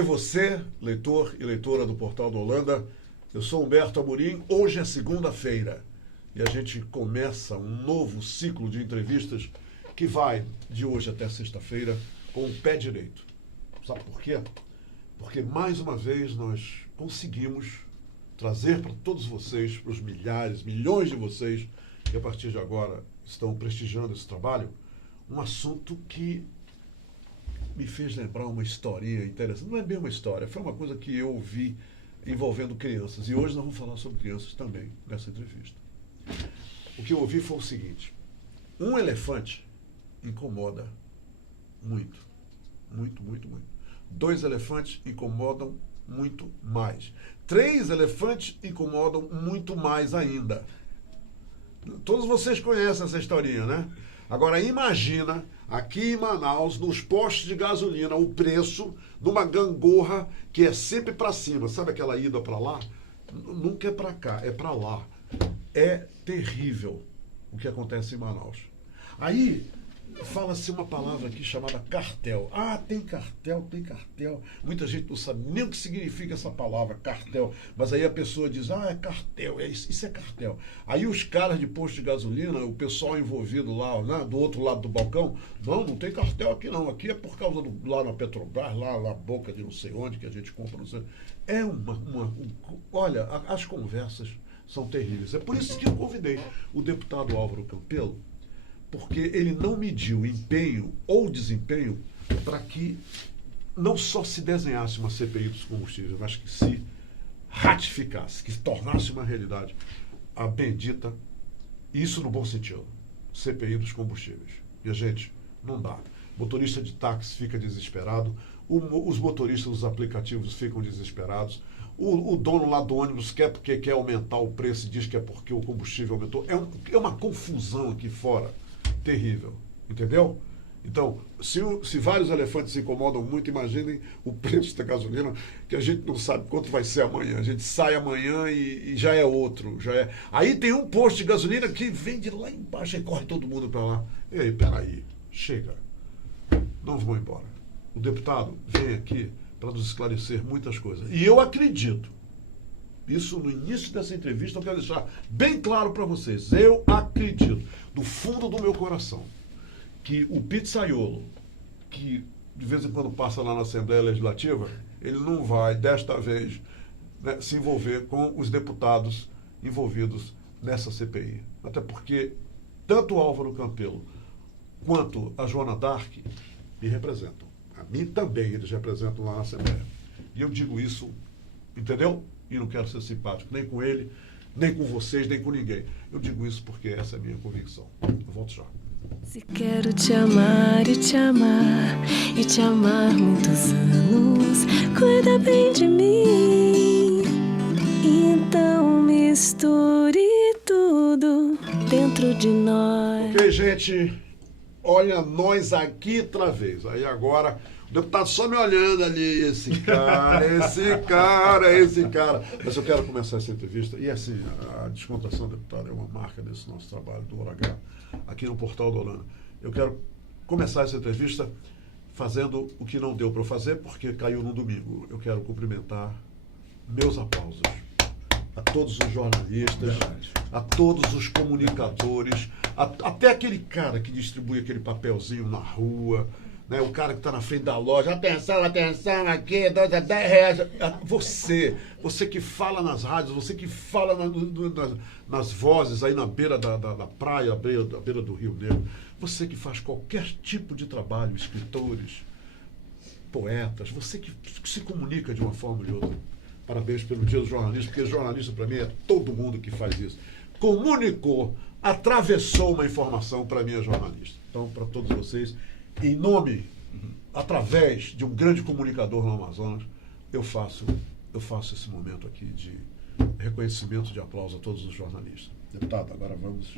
bem você, leitor e leitora do Portal da Holanda? Eu sou Humberto Amorim, hoje é segunda-feira e a gente começa um novo ciclo de entrevistas que vai de hoje até sexta-feira com o pé direito. Sabe por quê? Porque mais uma vez nós conseguimos trazer para todos vocês, para os milhares, milhões de vocês que a partir de agora estão prestigiando esse trabalho, um assunto que me fez lembrar uma historinha interessante. Não é bem uma história, foi uma coisa que eu ouvi envolvendo crianças. E hoje nós vamos falar sobre crianças também nessa entrevista. O que eu ouvi foi o seguinte: um elefante incomoda muito. Muito, muito, muito. 2 elefantes incomodam muito mais. 3 elefantes incomodam muito mais ainda. Todos vocês conhecem essa historinha, né? Agora imagina aqui em Manaus, nos postos de gasolina, o preço numa gangorra que é sempre para cima. Sabe aquela ida para lá? Nunca é para cá, é para lá. É terrível o que acontece em Manaus. Aí fala-se uma palavra aqui chamada cartel. Ah, tem cartel, tem cartel. Muita gente não sabe nem o que significa essa palavra, cartel. Mas aí a pessoa diz, é cartel, isso é cartel. Aí os caras de posto de gasolina, o pessoal envolvido lá, né, do outro lado do balcão, não tem cartel aqui não. Aqui é por causa lá na Petrobras, lá na boca de não sei onde, que a gente compra, não sei. É olha, as conversas são terríveis. É por isso que eu convidei o deputado Álvaro Campelo, porque ele não mediu empenho ou desempenho para que não só se desenhasse uma CPI dos combustíveis, mas que se ratificasse, que se tornasse uma realidade a bendita, isso no bom sentido, CPI dos combustíveis. E a gente, não dá. Motorista de táxi fica desesperado, os motoristas dos aplicativos ficam desesperados, o dono lá do ônibus quer porque quer aumentar o preço e diz que é porque o combustível aumentou. É uma confusão aqui fora terrível, entendeu? Então, se vários elefantes se incomodam muito, imaginem o preço da gasolina, que a gente não sabe quanto vai ser amanhã. A gente sai amanhã e já é outro. Aí tem um posto de gasolina que vem de lá embaixo e corre todo mundo para lá. E aí, peraí, chega. Não vou embora. O deputado vem aqui para nos esclarecer muitas coisas. E eu acredito, isso no início dessa entrevista eu quero deixar bem claro para vocês, eu acredito, do fundo do meu coração, que o pizzaiolo, que de vez em quando passa lá na Assembleia Legislativa, ele não vai, desta vez, né, se envolver com os deputados envolvidos nessa CPI. Até porque tanto o Álvaro Campelo quanto a Joana Dark me representam. A mim também eles representam lá na Assembleia. E eu digo isso, entendeu? E não quero ser simpático nem com ele, nem com vocês, nem com ninguém. Eu digo isso porque essa é a minha convicção. Eu volto já. Se quero te amar e te amar, e te amar muitos anos, cuida bem de mim. Então misture tudo dentro de nós. Ok, gente, olha nós aqui outra vez. Aí agora o deputado só me olhando ali, esse cara. Mas eu quero começar essa entrevista. E assim, a descontração, deputado, é uma marca desse nosso trabalho do Hora H, aqui no Portal da Holanda. Eu quero começar essa entrevista fazendo o que não deu para eu fazer, porque caiu no domingo. Eu quero cumprimentar meus aplausos a todos os jornalistas, a todos os comunicadores, até aquele cara que distribui aquele papelzinho na rua, né, o cara que está na frente da loja, atenção, aqui, 2 a 10 reais. Você que fala nas rádios, você que fala nas vozes aí na beira da praia, à beira do Rio Negro, você que faz qualquer tipo de trabalho, escritores, poetas, você que se comunica de uma forma ou de outra. Parabéns pelo Dia do Jornalista, porque jornalista para mim é todo mundo que faz isso. Comunicou, atravessou uma informação, para mim é jornalista. Então, para todos vocês, em nome, através de um grande comunicador no Amazonas, eu faço esse momento aqui de reconhecimento, de aplauso a todos os jornalistas. Deputado, agora vamos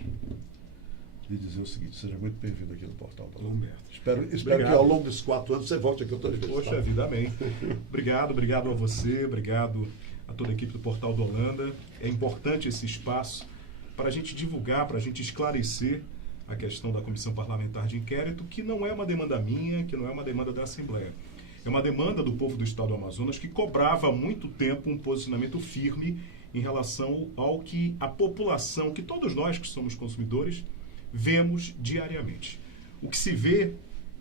lhe dizer o seguinte: seja muito bem-vindo aqui no Portal da Holanda. Espero que ao longo desses 4 anos você volte aqui outra vez. Poxa vida, amém. Obrigado a você, obrigado a toda a equipe do Portal da Holanda. É importante esse espaço para a gente divulgar, para a gente esclarecer a questão da Comissão Parlamentar de Inquérito, que não é uma demanda minha, que não é uma demanda da Assembleia. É uma demanda do povo do estado do Amazonas que cobrava há muito tempo um posicionamento firme em relação ao que a população, que todos nós que somos consumidores, vemos diariamente. O que se vê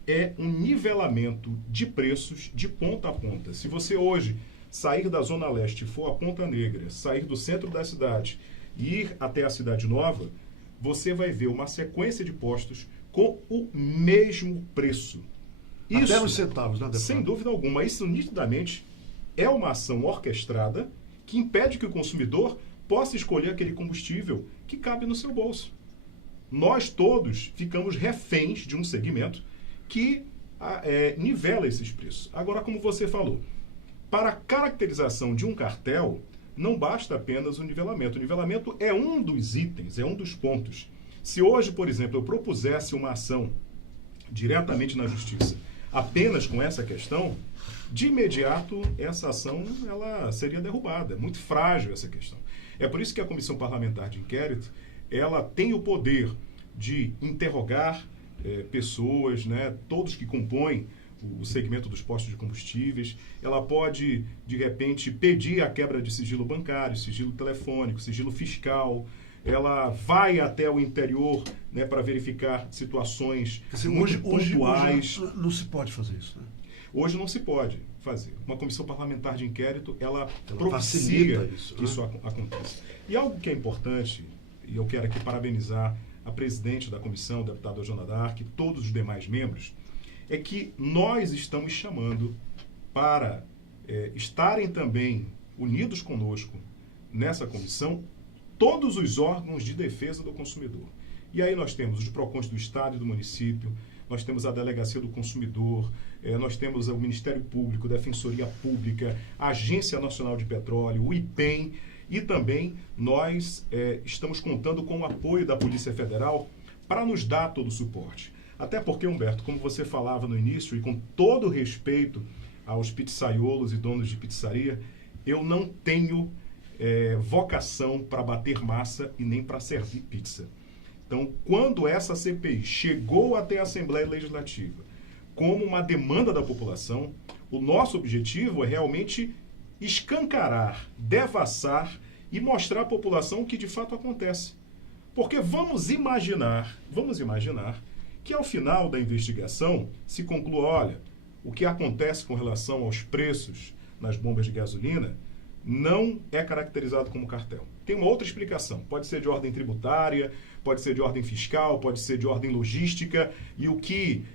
é um nivelamento de preços de ponta a ponta. Se você hoje sair da Zona Leste e for a Ponta Negra, sair do centro da cidade e ir até a Cidade Nova, você vai ver uma sequência de postos com o mesmo preço. Até nos centavos, né, deputado? Sem dúvida alguma. Isso nitidamente é uma ação orquestrada que impede que o consumidor possa escolher aquele combustível que cabe no seu bolso. Nós todos ficamos reféns de um segmento que nivela esses preços. Agora, como você falou, para a caracterização de um cartel, não basta apenas o nivelamento. O nivelamento é um dos itens, é um dos pontos. Se hoje, por exemplo, eu propusesse uma ação diretamente na Justiça, apenas com essa questão, de imediato essa ação ela seria derrubada. É muito frágil essa questão. É por isso que a Comissão Parlamentar de Inquérito ela tem o poder de interrogar pessoas, né, todos que compõem o segmento dos postos de combustíveis. Ela pode, de repente, pedir a quebra de sigilo bancário, sigilo telefônico, sigilo fiscal. Ela vai até o interior, né, para verificar situações muito pontuais. Hoje não se pode fazer isso, né? Hoje não se pode fazer. Uma comissão parlamentar de inquérito, ela propicia isso, que isso aconteça. E algo que é importante, e eu quero aqui parabenizar a presidente da comissão, a deputada Joana D'Arc, e todos os demais membros, é que nós estamos chamando para estarem também unidos conosco nessa comissão todos os órgãos de defesa do consumidor. E aí nós temos os PROCONs do Estado e do município, nós temos a Delegacia do Consumidor, nós temos o Ministério Público, Defensoria Pública, a Agência Nacional de Petróleo, o IPEM, e também nós estamos contando com o apoio da Polícia Federal para nos dar todo o suporte. Até porque, Humberto, como você falava no início, e com todo respeito aos pizzaiolos e donos de pizzaria, eu não tenho vocação para bater massa e nem para servir pizza. Então, quando essa CPI chegou até a Assembleia Legislativa como uma demanda da população, o nosso objetivo é realmente escancarar, devassar e mostrar à população o que de fato acontece. Porque vamos imaginar que ao final da investigação se conclua, olha, o que acontece com relação aos preços nas bombas de gasolina não é caracterizado como cartel. Tem uma outra explicação. Pode ser de ordem tributária, pode ser de ordem fiscal, pode ser de ordem logística, e o que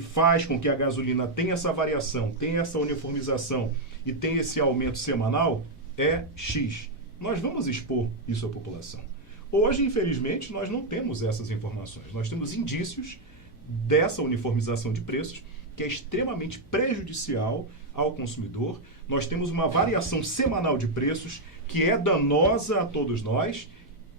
faz com que a gasolina tenha essa variação, tenha essa uniformização e tenha esse aumento semanal é X. Nós vamos expor isso à população. Hoje, infelizmente, nós não temos essas informações. Nós temos indícios dessa uniformização de preços que é extremamente prejudicial ao consumidor. Nós temos uma variação semanal de preços que é danosa a todos nós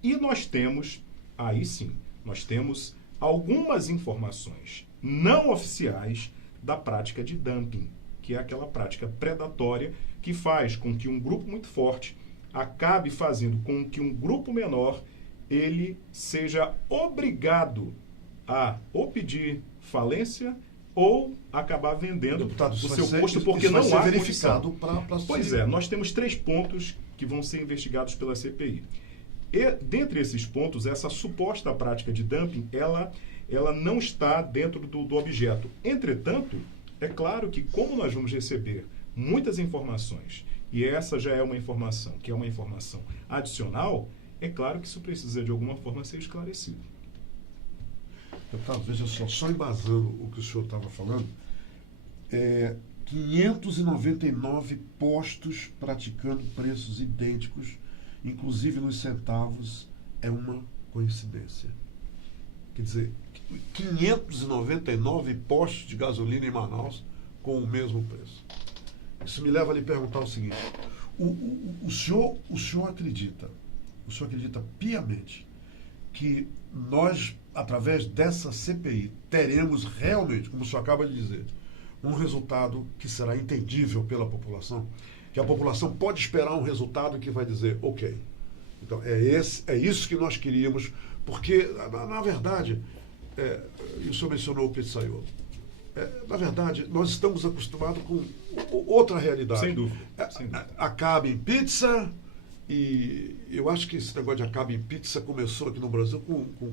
e nós temos, aí sim, nós temos algumas informações não oficiais da prática de dumping, que é aquela prática predatória que faz com que um grupo muito forte acabe fazendo com que um grupo menor ele seja obrigado a ou pedir falência ou acabar vendendo o seu posto porque não há verificado para Pois é, nós temos 3 pontos que vão ser investigados pela CPI. E, dentre esses pontos, essa suposta prática de dumping, ela não está dentro do objeto. Entretanto, é claro que como nós vamos receber muitas informações, e essa já é uma informação, que é uma informação adicional, é claro que isso precisa, de alguma forma, ser esclarecido. Deputado, veja só embasando o que o senhor estava falando, 599 postos praticando preços idênticos, inclusive nos centavos, é uma coincidência. Quer dizer, 599 postos de gasolina em Manaus com o mesmo preço. Isso me leva a lhe perguntar o seguinte: o senhor acredita piamente que nós, através dessa CPI, teremos realmente, como o senhor acaba de dizer, um resultado que será entendível pela população? Que a população pode esperar um resultado que vai dizer, ok, então é isso que nós queríamos, porque, na verdade, e o senhor mencionou o pizzaiolo, na verdade, nós estamos acostumados com outra realidade. Sem dúvida. Sem dúvida. Acaba em pizza, e eu acho que esse negócio de acaba em pizza começou aqui no Brasil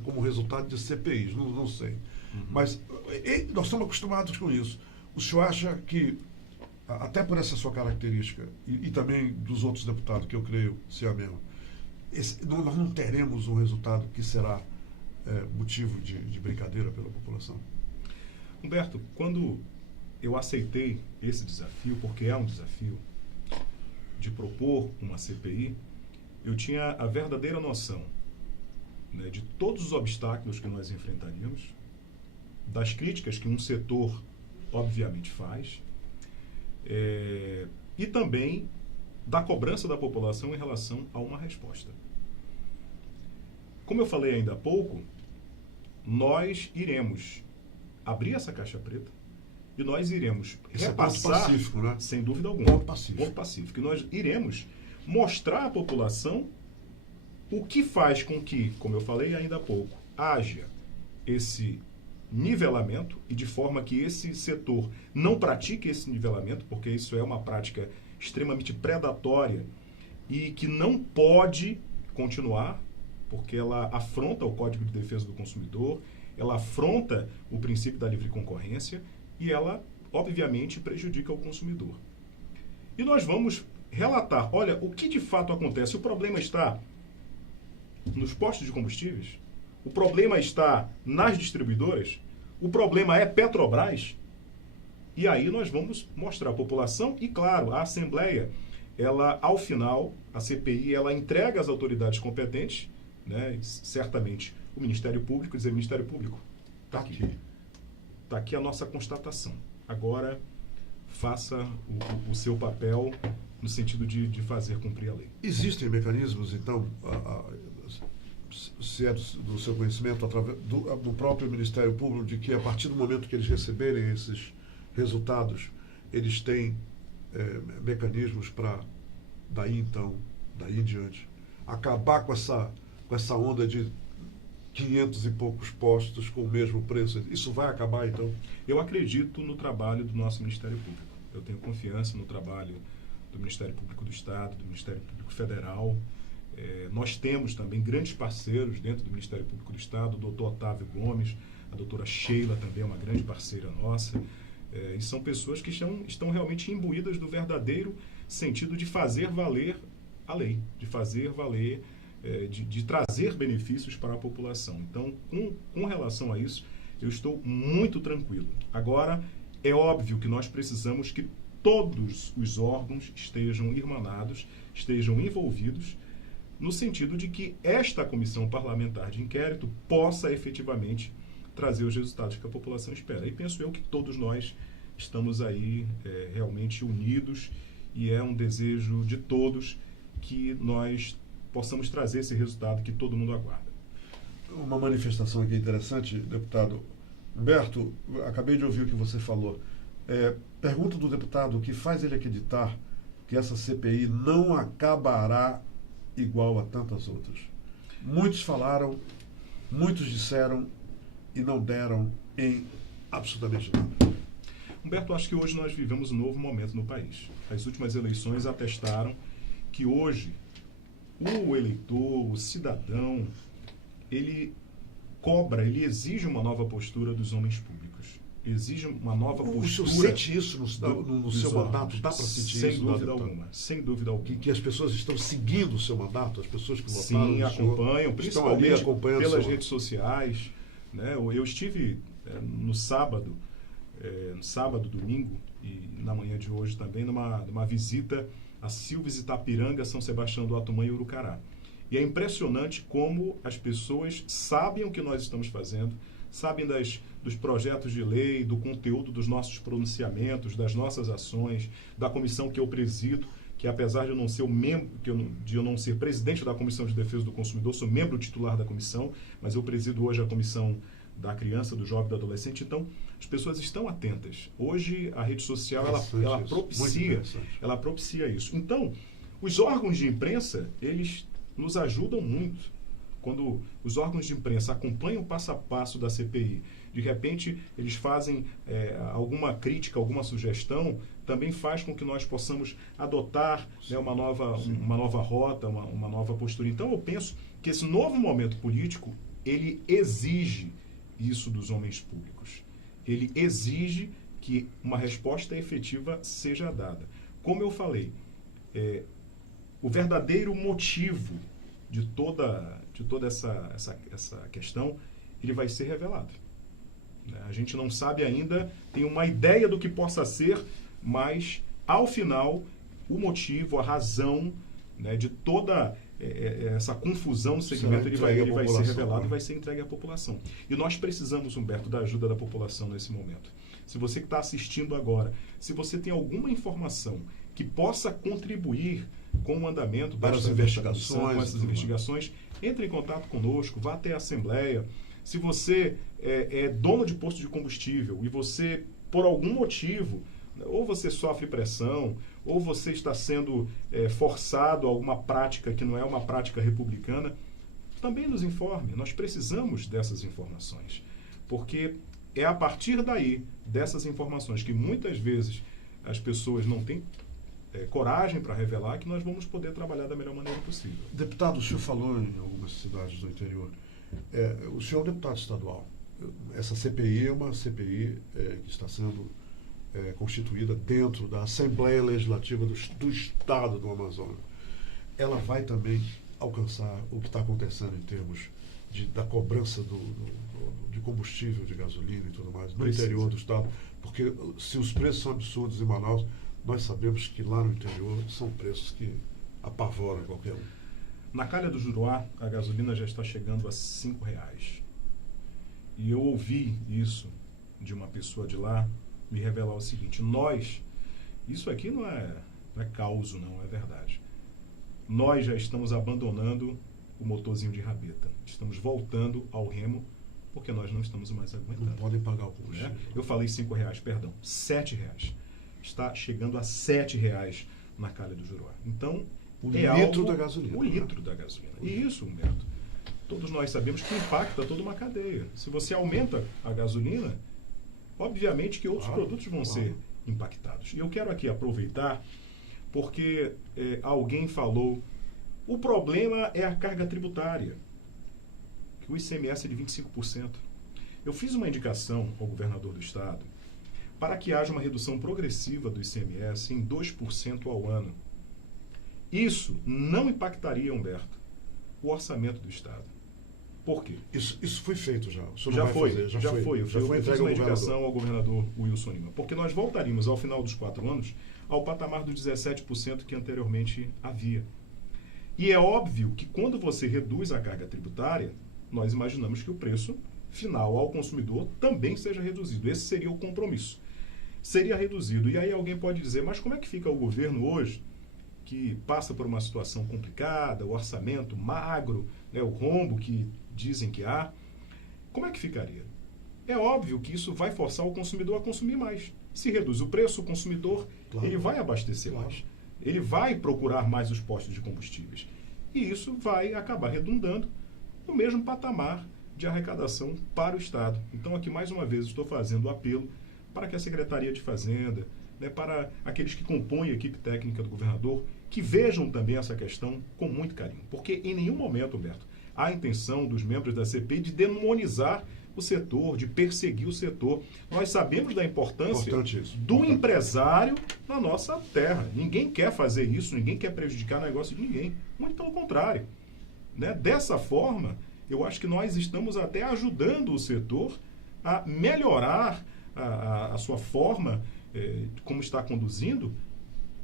como resultado de CPIs, não sei. Mas nós estamos acostumados com isso. O senhor acha que, até por essa sua característica, e também dos outros deputados, que eu creio ser a mesma, nós não teremos um resultado que será motivo de brincadeira pela população? Humberto, quando eu aceitei esse desafio, porque é um desafio, de propor uma CPI, eu tinha a verdadeira noção, né, de todos os obstáculos que nós enfrentaríamos, das críticas que um setor obviamente faz, e também da cobrança da população em relação a uma resposta. Como eu falei ainda há pouco, nós iremos abrir essa caixa preta e nós iremos repassar, ponto pacífico, né? Sem dúvida alguma, ponto pacífico. E nós iremos mostrar à população o que faz com que, como eu falei ainda há pouco, haja esse nivelamento, e de forma que esse setor não pratique esse nivelamento, porque isso é uma prática extremamente predatória e que não pode continuar, porque ela afronta o Código de Defesa do Consumidor, ela afronta o princípio da livre concorrência e ela, obviamente, prejudica o consumidor. E nós vamos relatar, olha, o que de fato acontece. O problema está nos postos de combustíveis, o problema está nas distribuidoras, o problema é Petrobras, e aí nós vamos mostrar à população e, claro, a Assembleia, ela, ao final, a CPI, ela entrega às autoridades competentes, né, certamente o Ministério Público, dizer, Ministério Público, está aqui. Está aqui a nossa constatação. Agora, faça o seu papel no sentido de fazer cumprir a lei. Existem mecanismos, então, se é do seu conhecimento, através do próprio Ministério Público, de que a partir do momento que eles receberem esses resultados, eles têm mecanismos para, daí em diante, acabar com essa onda de 500 e poucos postos com o mesmo preço? Isso vai acabar, então? Eu acredito no trabalho do nosso Ministério Público. Eu tenho confiança no trabalho do Ministério Público do Estado, do Ministério Público Federal. Nós temos também grandes parceiros dentro do Ministério Público do Estado, o doutor Otávio Gomes, a doutora Sheila também é uma grande parceira nossa, e são pessoas que estão realmente imbuídas do verdadeiro sentido de fazer valer a lei, de fazer valer, de trazer benefícios para a população. Então, com relação a isso, eu estou muito tranquilo. Agora, é óbvio que nós precisamos que todos os órgãos estejam irmanados, estejam envolvidos, no sentido de que esta comissão parlamentar de inquérito possa efetivamente trazer os resultados que a população espera. E penso eu que todos nós estamos aí realmente unidos, e é um desejo de todos que nós possamos trazer esse resultado que todo mundo aguarda. Uma manifestação aqui interessante, deputado Humberto, acabei de ouvir o que você falou. Pergunta do deputado o que faz ele acreditar que essa CPI não acabará igual a tantas outras. Muitos falaram, muitos disseram e não deram em absolutamente nada. Humberto, acho que hoje nós vivemos um novo momento no país. As últimas eleições atestaram que hoje o eleitor, o cidadão, ele exige uma nova postura dos homens públicos. Exige uma nova postura. O senhor sente isso no seu mandato? Dá para sentir sem isso? Dúvida alguma, sem dúvida alguma. Que as pessoas estão seguindo o seu mandato? As pessoas que votaram Sim, no acompanham, principalmente pelas redes sociais. Né? Eu estive no sábado, domingo e na manhã de hoje também, numa visita a Silves, Itapiranga, São Sebastião do Atumã e Urucará. E é impressionante como as pessoas sabem o que nós estamos fazendo, sabem dos projetos de lei, do conteúdo dos nossos pronunciamentos, das nossas ações, da comissão que eu presido, que apesar de eu não ser de eu não ser presidente da Comissão de Defesa do Consumidor, sou membro titular da comissão, mas eu presido hoje a Comissão da Criança, do Jovem e do Adolescente. Então, as pessoas estão atentas. Hoje, a rede social, ela propicia isso. Então, os órgãos de imprensa, eles nos ajudam muito. Quando os órgãos de imprensa acompanham o passo a passo da CPI, de repente eles fazem alguma crítica, alguma sugestão, também faz com que nós possamos adotar, né, uma nova rota, uma nova postura. Então eu penso que esse novo momento político, ele exige isso dos homens públicos. Ele exige que uma resposta efetiva seja dada. Como eu falei, o verdadeiro motivo de toda essa questão, ele vai ser revelado. A gente não sabe ainda, tem uma ideia do que possa ser, mas, ao final, o motivo, a razão, né, de toda essa confusão no segmento, ele vai ser revelado e vai ser entregue à população. E nós precisamos, Humberto, da ajuda da população nesse momento. Se você que está assistindo agora, se você tem alguma informação que possa contribuir com o andamento dessas investigações, entre em contato conosco, vá até a Assembleia. Se você é dono de posto de combustível e você, por algum motivo, ou você sofre pressão, ou você está sendo forçado a alguma prática que não é uma prática republicana, também nos informe. Nós precisamos dessas informações, porque é a partir daí, dessas informações, que muitas vezes as pessoas não têm coragem para revelar, que nós vamos poder trabalhar da melhor maneira possível. Deputado, o senhor falou em algumas cidades do interior. O senhor é um deputado estadual. Essa CPI é uma CPI que está sendo constituída dentro da Assembleia Legislativa do Estado do Amazonas. Ela vai também alcançar o que está acontecendo em termos da cobrança de combustível, de gasolina e tudo mais, no interior do Estado, porque se os preços são absurdos em Manaus, nós sabemos que lá no interior são preços que apavoram qualquer um. Na Calha do Juruá, a gasolina já está chegando a R$5. E eu ouvi isso de uma pessoa de lá me revelar o seguinte: isso aqui não é caos, não, é verdade. Nós já estamos abandonando o motorzinho de rabeta. Estamos voltando ao remo porque nós não estamos mais aguentando. Não podem pagar o combustível. Eu falei R$5, perdão, R$7. Está chegando a R$7 na Calha do Juruá. Então, o litro da gasolina. O litro da gasolina. E isso, Humberto, todos nós sabemos que impacta toda uma cadeia. Se você aumenta a gasolina, obviamente que outros produtos vão ser impactados. E eu quero aqui aproveitar, porque alguém falou, o problema é a carga tributária, que o ICMS é de 25%. Eu fiz uma indicação ao governador do estado para que haja uma redução progressiva do ICMS em 2% ao ano. Isso não impactaria, Humberto, o orçamento do estado. Por quê? Isso foi feito já. Já foi. Eu fiz uma indicação ao governador Wilson Lima. Porque nós voltaríamos, ao final dos 4 anos, ao patamar dos 17% que anteriormente havia. E é óbvio que quando você reduz a carga tributária, nós imaginamos que o preço final ao consumidor também seja reduzido. Esse seria o compromisso. Seria reduzido. E aí alguém pode dizer, mas como é que fica o governo hoje, que passa por uma situação complicada, o orçamento magro, né, o rombo que dizem que há? Como é que ficaria? É óbvio que isso vai forçar o consumidor a consumir mais. Se reduz o preço, o consumidor ele vai abastecer mais. Ele vai procurar mais os postos de combustíveis. E isso vai acabar redundando no mesmo patamar de arrecadação para o Estado. Então, aqui, mais uma vez, estou fazendo o apelo para que a Secretaria de Fazenda, né, para aqueles que compõem a equipe técnica do governador, que vejam também essa questão com muito carinho. Porque em nenhum momento, Humberto, há a intenção dos membros da CPI de demonizar o setor, de perseguir o setor. Nós sabemos da importância do empresário na nossa terra. Ninguém quer fazer isso, ninguém quer prejudicar o negócio de ninguém. Muito pelo contrário. Né? Dessa forma, eu acho que nós estamos até ajudando o setor a melhorar a sua forma, como está conduzindo,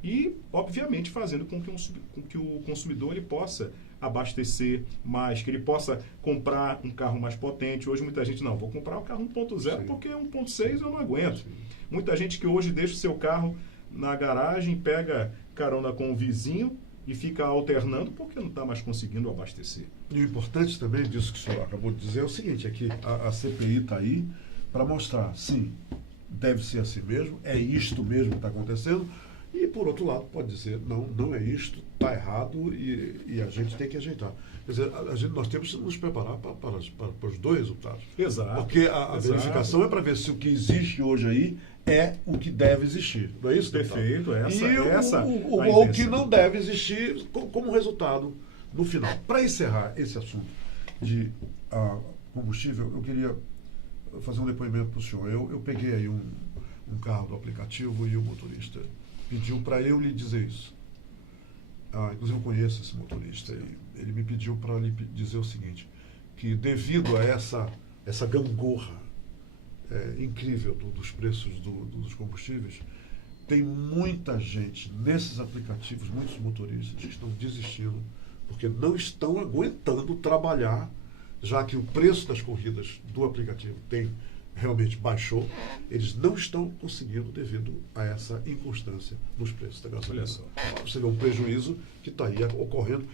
e, obviamente, fazendo com que o consumidor ele possa abastecer mais, que ele possa comprar um carro mais potente. Hoje muita gente, vou comprar um carro 1.0 porque 1.6 eu não aguento. Sim. Muita gente que hoje deixa o seu carro na garagem, pega carona com o vizinho e fica alternando porque não está mais conseguindo abastecer. E o importante também disso que o senhor acabou de dizer é o seguinte, é que a CPI está aí para mostrar, sim, deve ser assim mesmo, é isto mesmo que está acontecendo, E, por outro lado, pode dizer, não é isto, está errado e a gente tem que ajeitar. Quer dizer, nós temos que nos preparar para os dois resultados. Exato. Porque a verificação é para ver se o que existe hoje aí é o que deve existir. Não é isso, deputado? Perfeito. O que não deve existir como resultado no final. Para encerrar esse assunto de combustível, eu queria fazer um depoimento para o senhor. Eu peguei aí um carro do aplicativo e o motorista pediu para eu lhe dizer isso. Inclusive eu conheço esse motorista. Ele me pediu para lhe dizer o seguinte, que devido a essa gangorra incrível dos preços dos combustíveis, tem muita gente nesses aplicativos, muitos motoristas que estão desistindo porque não estão aguentando trabalhar, já que o preço das corridas do aplicativo realmente baixou, eles não estão conseguindo devido a essa inconstância nos preços da gasolina. Olha só. Você vê um prejuízo que está aí ocorrendo.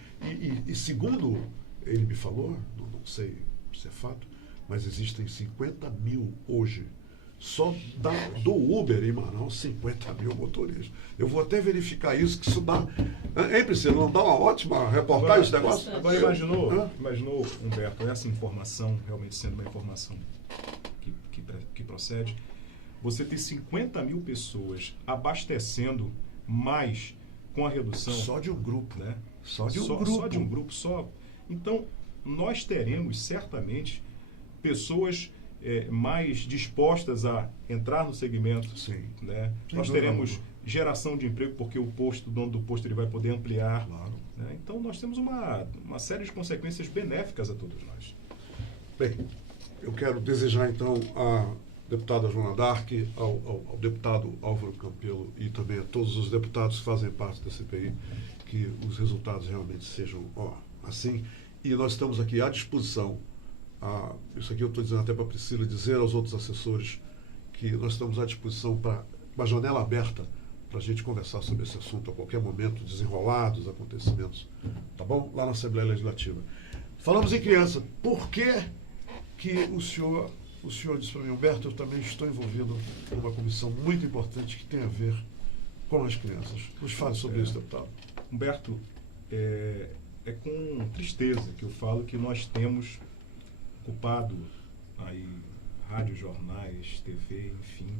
E segundo ele me falou, não sei se é fato, mas existem 50 mil hoje, só do Uber em Manaus, 50 mil motoristas. Eu vou até verificar isso, que isso dá... Hein, Priscila, não dá uma ótima reportagem esse negócio? Agora imaginou, Humberto, essa informação realmente sendo uma informação que procede, você ter 50 mil pessoas abastecendo mais com a redução... Só de um grupo, né? Só de um grupo. Então, nós teremos certamente pessoas mais dispostas a entrar no segmento. Sim. Né? Nós teremos geração de emprego, porque o dono do posto ele vai poder ampliar. Claro. Né? Então, nós temos uma série de consequências benéficas a todos nós. Bem, eu quero desejar, então, à deputada Joana D'Arc, ao deputado Álvaro Campelo e também a todos os deputados que fazem parte da CPI, que os resultados realmente sejam assim. E nós estamos aqui à disposição. Isso aqui eu estou dizendo até para a Priscila, dizer aos outros assessores que nós estamos à disposição para uma janela aberta para a gente conversar sobre esse assunto a qualquer momento, desenrolar dos acontecimentos, tá bom? Lá na Assembleia Legislativa. Falamos em criança. Por que o senhor disse para mim, Humberto, eu também estou envolvido numa comissão muito importante que tem a ver com as crianças. Nos fale sobre isso, deputado. Humberto, é com tristeza que eu falo que nós temos ocupado aí rádio, jornais, TV, enfim,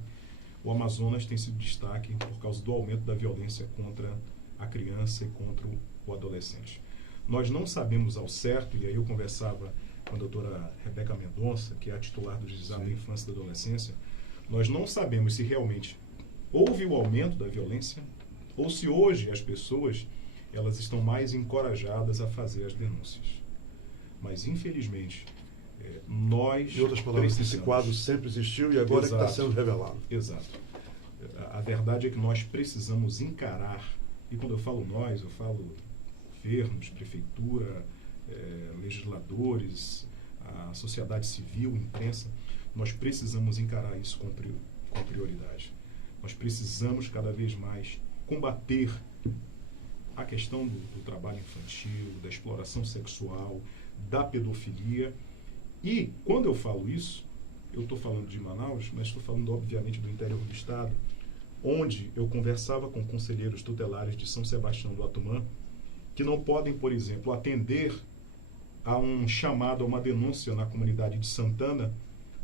o Amazonas tem sido destaque por causa do aumento da violência contra a criança e contra o adolescente. Nós não sabemos ao certo, e aí eu conversava com a doutora Rebeca Mendonça, que é a titular do Juizado da Infância e da Adolescência, nós não sabemos se realmente houve o aumento da violência ou se hoje as pessoas elas estão mais encorajadas a fazer as denúncias. Mas, infelizmente, nós... Em outras palavras, esse quadro sempre existiu e agora está sendo revelado. Exato. A verdade é que nós precisamos encarar, e quando eu falo nós, eu falo governos, prefeitura, legisladores, a sociedade civil, imprensa, nós precisamos encarar isso com prioridade. Nós precisamos cada vez mais combater a questão do trabalho infantil, da exploração sexual, da pedofilia. E, quando eu falo isso, eu estou falando de Manaus, mas estou falando, obviamente, do interior do estado, onde eu conversava com conselheiros tutelares de São Sebastião do Atumã, que não podem, por exemplo, atender a um chamado, a uma denúncia na comunidade de Santana,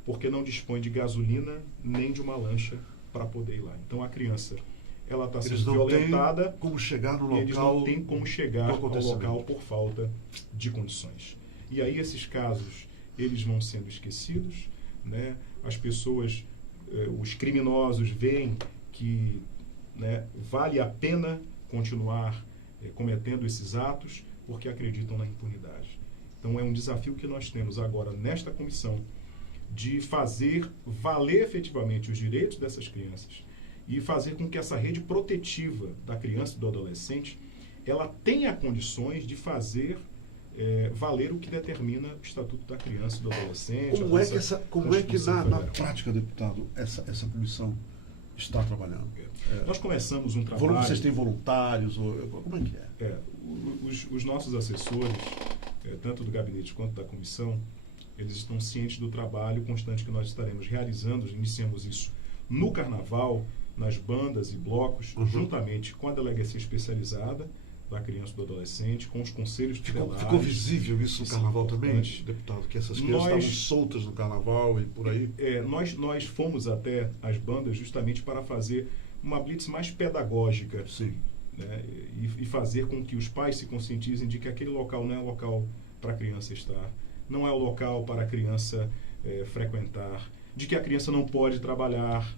porque não dispõe de gasolina nem de uma lancha para poder ir lá. Então, a criança, ela está sendo violentada. Como chegar no local, eles não têm como chegar ao local por falta de condições. E aí, esses casos, eles vão sendo esquecidos, né? As pessoas, os criminosos veem que, né, vale a pena continuar cometendo esses atos porque acreditam na impunidade. Então, é um desafio que nós temos agora nesta comissão de fazer valer efetivamente os direitos dessas crianças e fazer com que essa rede protetiva da criança e do adolescente ela tenha condições de fazer valer o que determina o Estatuto da Criança e do Adolescente. Como é que na prática, deputado, essa comissão está trabalhando? Nós começamos um trabalho... Vocês têm voluntários? Como é que é? Os nossos assessores, tanto do gabinete quanto da comissão, eles estão cientes do trabalho constante que nós estaremos realizando. Iniciamos isso no Carnaval, nas bandas e blocos, juntamente com a delegacia especializada da criança e do adolescente, com os conselhos tutelares. Ficou visível isso no carnaval também, deputado? Que essas crianças estavam soltas no carnaval e por aí? Nós fomos até as bandas justamente para fazer uma blitz mais pedagógica. Sim. Né, e fazer com que os pais se conscientizem de que aquele local não é local para a criança estar, não é o local para a criança frequentar, de que a criança não pode trabalhar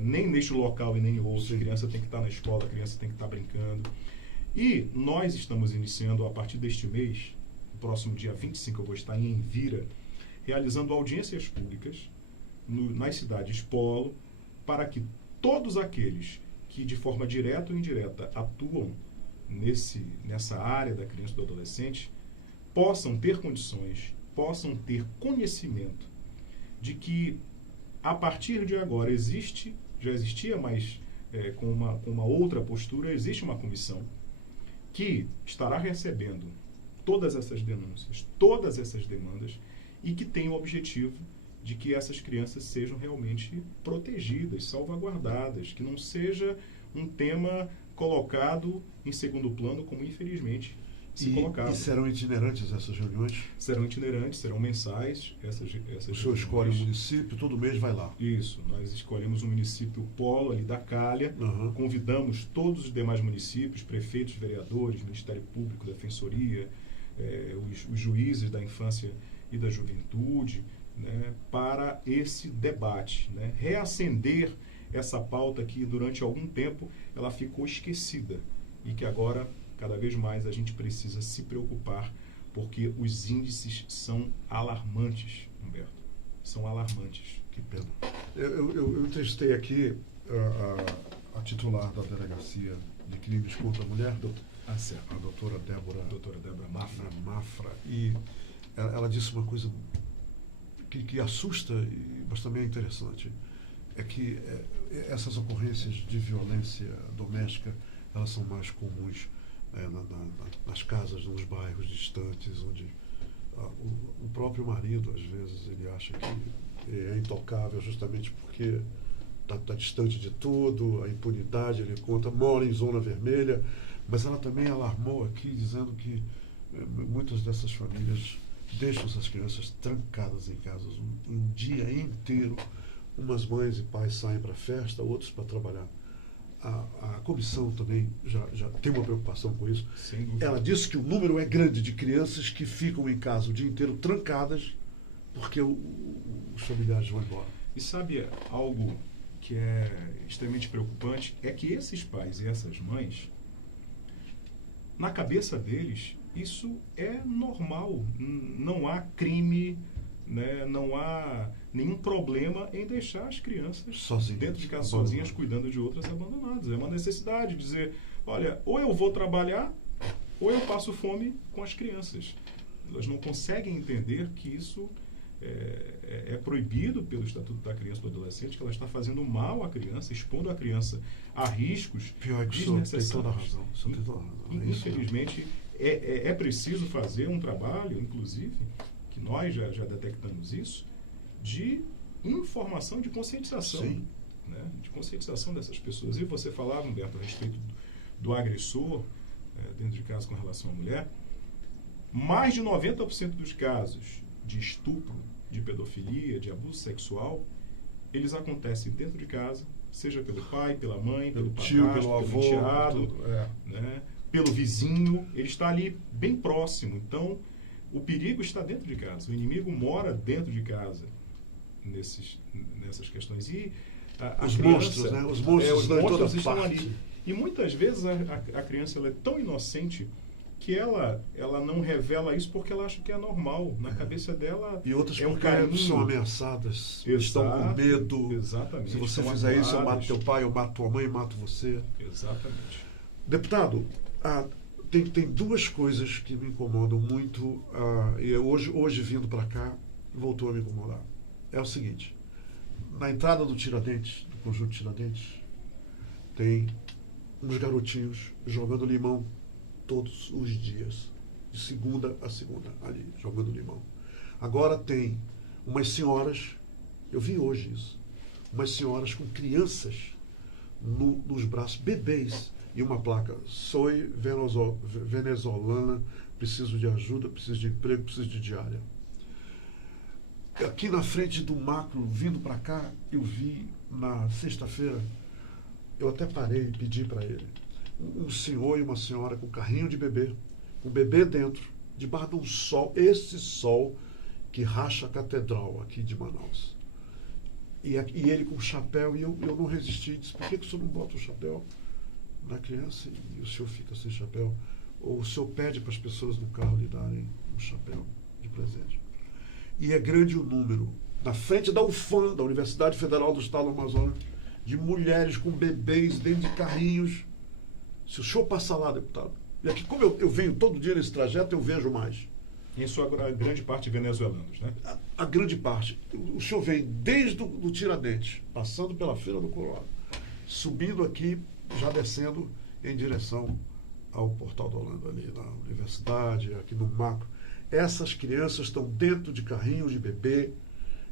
nem neste local e nem em outro. Sim. A criança tem que estar na escola, a criança tem que estar brincando. E nós estamos iniciando, a partir deste mês, no próximo dia 25, eu vou estar em Envira, realizando audiências públicas nas cidades polo, para que todos aqueles que de forma direta ou indireta atuam nessa área da criança e do adolescente possam ter condições, possam ter conhecimento de que a partir de agora já existia, mas com uma outra postura, existe uma comissão que estará recebendo todas essas denúncias, todas essas demandas, e que tem o objetivo de que essas crianças sejam realmente protegidas, salvaguardadas, que não seja um tema colocado em segundo plano, como infelizmente se colocava. E serão itinerantes essas reuniões? Serão itinerantes, serão mensais. O senhor escolhe o município, todo mês vai lá? Isso, nós escolhemos o município polo ali da Calha, convidamos todos os demais municípios, prefeitos, vereadores, Ministério Público, Defensoria, os juízes da infância e da juventude, né, para esse debate, né, reacender essa pauta que durante algum tempo ela ficou esquecida e que agora cada vez mais a gente precisa se preocupar, porque os índices são alarmantes, Humberto. São alarmantes. Que pena. Eu entrevistei aqui a titular da Delegacia de Crimes contra a Mulher, a doutora Débora Mafra, e ela disse uma coisa que assusta, mas também é interessante, é que essas ocorrências de violência doméstica, elas são mais comuns nas casas, nos bairros distantes, onde o próprio marido, às vezes, ele acha que é intocável justamente porque está distante de tudo, a impunidade, ele conta, mora em zona vermelha, mas ela também alarmou aqui, dizendo que muitas dessas famílias deixam essas crianças trancadas em casa um dia inteiro. Umas mães e pais saem para a festa, outros para trabalhar. A comissão também já tem uma preocupação com isso. Ela disse que o número é grande de crianças que ficam em casa o dia inteiro trancadas porque os familiares vão embora. E sabe algo que é extremamente preocupante? É que esses pais e essas mães, na cabeça deles, isso é normal. Não há crime, né? Não há nenhum problema em deixar as crianças sozinhas, dentro de casa, sozinhas, cuidando de outras abandonadas. É uma necessidade dizer, olha, ou eu vou trabalhar, ou eu passo fome com as crianças. Elas não conseguem entender que isso é proibido pelo Estatuto da Criança e do Adolescente, que ela está fazendo mal à criança, expondo a criança a riscos desnecessários. Tem toda a razão. Infelizmente, é preciso fazer um trabalho, inclusive, que nós já detectamos isso, de informação, de conscientização. Né? De conscientização dessas pessoas. E você falava, Humberto, a respeito do agressor dentro de casa com relação à mulher. Mais de 90% dos casos de estupro, de pedofilia, de abuso sexual, eles acontecem dentro de casa, seja pelo pai, pela mãe, pelo tio, padrasto, pelo avô, enteado, né? Pelo vizinho. Ele está ali bem próximo. Então, o perigo está dentro de casa. O inimigo mora dentro de casa nessas questões. E os monstros, né? Os monstros estão ali. E muitas vezes a criança ela é tão inocente que ela não revela isso porque ela acha que é normal. Na cabeça dela e outras um carinho. São ameaçadas, estão com medo. Exatamente. Se você fizer isso, eu mato teu pai, eu mato tua mãe, mato você. Exatamente. Deputado, tem duas coisas que me incomodam muito, e hoje vindo para cá, voltou a me incomodar. É o seguinte, na entrada do Tiradentes, do Conjunto Tiradentes, tem uns garotinhos jogando limão todos os dias, de segunda a segunda, ali, jogando limão. Agora tem umas senhoras, eu vi hoje isso, umas senhoras com crianças nos braços, bebês, e uma placa: sou venezuelana, preciso de ajuda, preciso de emprego, preciso de diária. Aqui na frente do Macro, vindo para cá, eu vi na sexta-feira, eu até parei e pedi para ele, um senhor e uma senhora com carrinho de bebê, com bebê dentro, debaixo de um sol, esse sol que racha a catedral aqui de Manaus. E ele com chapéu, e eu não resisti, disse: por que o senhor não bota o chapéu na criança e o senhor fica sem chapéu? Ou o senhor pede para as pessoas no carro lhe darem um chapéu de presente? E é grande o número, na frente da UFAM, da Universidade Federal do Estado do Amazonas, de mulheres com bebês dentro de carrinhos. Se o senhor passar lá, deputado, e aqui, como eu venho todo dia nesse trajeto, eu vejo mais. Em sua grande parte venezuelanos, né? A grande parte. O senhor vem desde o Tiradentes, passando pela Feira do Colorado, subindo aqui, já descendo em direção ao Portal da Holanda, ali na universidade, aqui no Macro. Essas crianças estão dentro de carrinhos de bebê,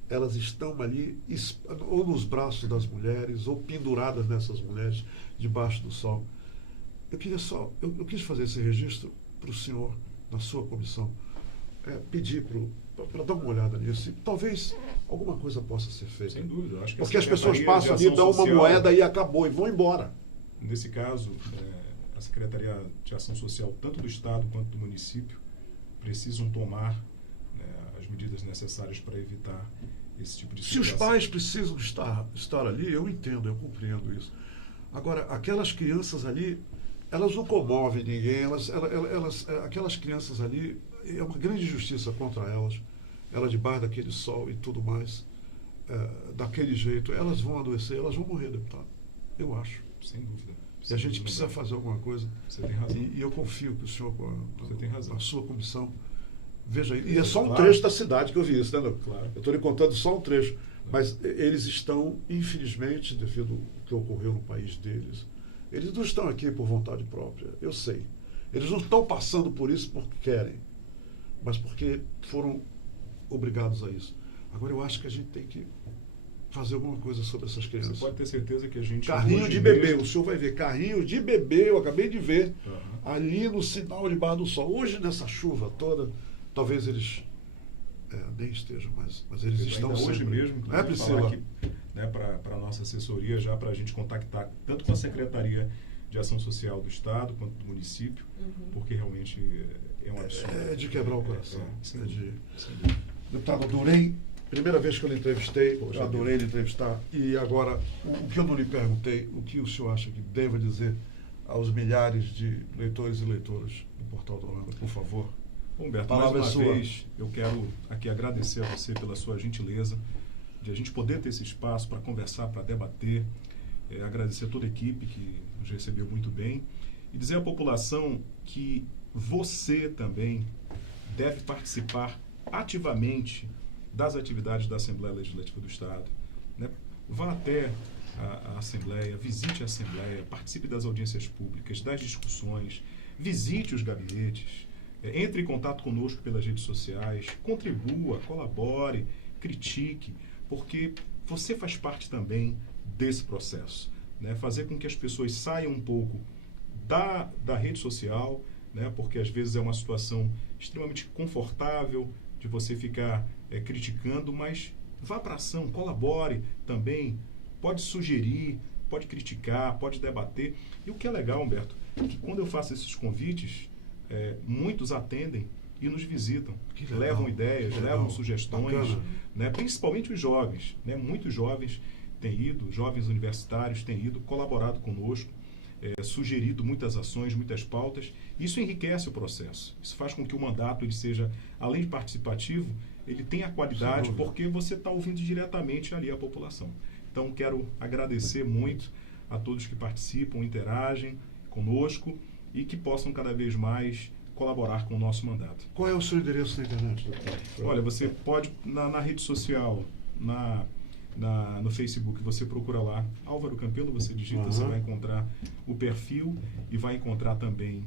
elas estão ali ou nos braços das mulheres, ou penduradas nessas mulheres, debaixo do sol. Eu quis fazer esse registro para o senhor, na sua comissão, pedir para dar uma olhada nisso. E talvez alguma coisa possa ser feita. Sem dúvida. Acho que porque as pessoas passam ali, dão uma moeda e acabou, e vão embora. Nesse caso, a Secretaria de Ação Social, tanto do Estado quanto do município, precisam tomar as medidas necessárias para evitar esse tipo de situação. Se os pais precisam estar ali, eu entendo, eu compreendo isso. Agora, aquelas crianças ali, elas não comovem ninguém, aquelas crianças ali, é uma grande injustiça contra elas debaixo daquele sol e tudo mais, daquele jeito, elas vão adoecer, elas vão morrer, deputado, eu acho. Sem dúvida. E a gente precisa fazer alguma coisa. Você tem razão. E eu confio que o senhor, Você tem razão. a sua comissão, veja aí. E é só um trecho da cidade que eu vi isso, né? Claro. Eu estou lhe contando só um trecho. Mas eles estão, infelizmente, devido ao que ocorreu no país deles, eles não estão aqui por vontade própria, eu sei. Eles não estão passando por isso porque querem, mas porque foram obrigados a isso. Agora, eu acho que a gente tem que fazer alguma coisa sobre essas crianças. Você pode ter certeza que a gente... Carrinho de bebê, o senhor vai ver, carrinho de bebê, eu acabei de ver, ali no sinal de Barra do Sol. Hoje, nessa chuva toda, talvez eles nem estejam, mas eles estão hoje sempre. mesmo, Não é, Priscila? aqui, para a nossa assessoria, já para a gente contactar tanto com a Secretaria de Ação Social do Estado quanto do município, porque realmente é um absurdo. É de quebrar o coração. Sem dúvida. dúvida. Deputado, adorei. Primeira vez que eu lhe entrevistei, eu adorei lhe entrevistar. E agora, o que eu não lhe perguntei, o que o senhor acha que deva dizer aos milhares de leitores e leitoras do Portal da Holanda, por favor? Humberto, mais uma vez, eu quero aqui agradecer a você pela sua gentileza de a gente poder ter esse espaço para conversar, para debater, agradecer a toda a equipe que nos recebeu muito bem e dizer à população que você também deve participar ativamente das atividades da Assembleia Legislativa do Estado, né? Vá até a Assembleia, visite a Assembleia, participe das audiências públicas, das discussões, visite os gabinetes, entre em contato conosco pelas redes sociais, contribua, colabore, critique, porque você faz parte também desse processo, né? Fazer com que as pessoas saiam um pouco da rede social, né? Porque às vezes é uma situação extremamente confortável de você ficar criticando, mas vá para a ação, colabore também, pode sugerir, pode criticar, pode debater. E o que é legal, Humberto, é que quando eu faço esses convites, muitos atendem e nos visitam, levam ideias, levam sugestões, né? Principalmente os jovens, né? Muitos jovens têm ido, jovens universitários têm ido, colaborado conosco, sugerido muitas ações, muitas pautas. Isso enriquece o processo. Isso faz com que o mandato ele seja, além de participativo, ele tenha qualidade, porque você está ouvindo diretamente ali a população. Então, quero agradecer muito a todos que participam, interagem conosco e que possam cada vez mais colaborar com o nosso mandato. Qual é o seu endereço na internet, doutor? Olha, você pode, na rede social, no Facebook, você procura lá Álvaro Campelo, você digita, você vai encontrar o perfil e vai encontrar também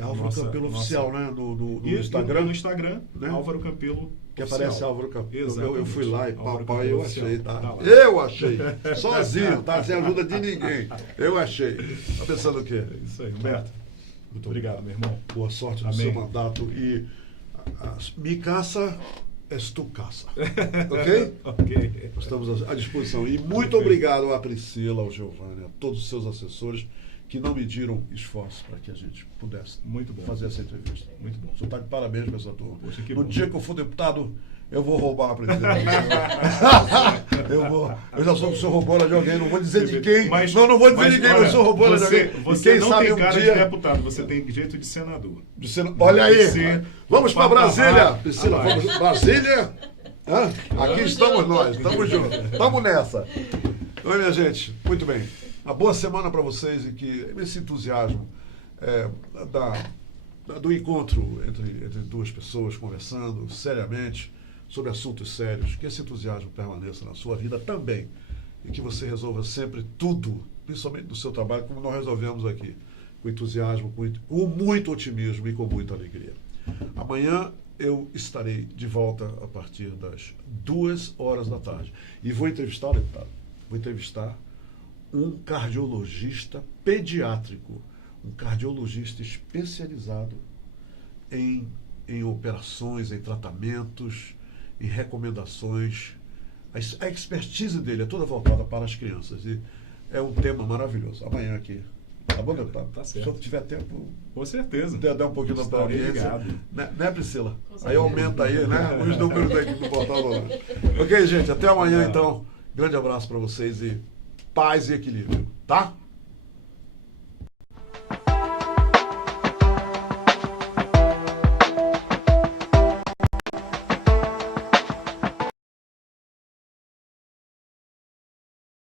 Álvaro Campelo Oficial, né? No Instagram? No Instagram, né? Álvaro Campelo Que Oficial. aparece Álvaro Campos. Eu Exatamente. fui lá e Álvaro papai, Campos eu Oficial. achei, tá? Tá lá. Eu achei. Sozinho, tá? Sem ajuda de ninguém. Eu achei. Tá pensando o quê? É isso aí, Humberto. Muito obrigado, meu irmão. Boa sorte no Amém. seu mandato e mi casa es tu casa. Ok? Ok. Nós estamos à disposição. E muito obrigado à Priscila, ao Giovanni, a todos os seus assessores que não mediram esforço para que a gente pudesse Muito bom. fazer essa entrevista. Muito bom. O senhor está de parabéns para essa turma. Poxa, que No bom. dia que eu for deputado, eu vou roubar a presidência. Eu já soube que o senhor roubou ela de alguém, não vou dizer de quem. Não vou dizer de quem, mas o senhor roubou ela de alguém. Você E quem não sabe tem um cara dia... de deputado, você tem jeito de senador. Olha aí, Você- vamos para Brasília. Priscila, Abaixo. vamos Brasília. Hã? Aqui estamos nós, estamos juntos, estamos nessa. Oi, minha gente, muito bem. Uma boa semana para vocês e que esse entusiasmo do encontro entre duas pessoas conversando seriamente sobre assuntos sérios, que esse entusiasmo permaneça na sua vida também e que você resolva sempre tudo, principalmente no seu trabalho, como nós resolvemos aqui, com entusiasmo, com muito otimismo e com muita alegria. Amanhã eu estarei de volta a partir das 2h da tarde e vou entrevistar, deputado, um cardiologista pediátrico, um cardiologista especializado em operações, em tratamentos, em recomendações. A expertise dele é toda voltada para as crianças e é um tema maravilhoso. Amanhã aqui. Tá bom, deputado? Tá certo. Se eu tiver tempo, Com certeza. dar um pouquinho da tua Estarei audiência. ligado. Né, Priscila? Aí aumenta aí, né? Os números aqui do Portal do Orlando. Ok, gente? Até amanhã, então. Grande abraço para vocês e paz e equilíbrio, tá?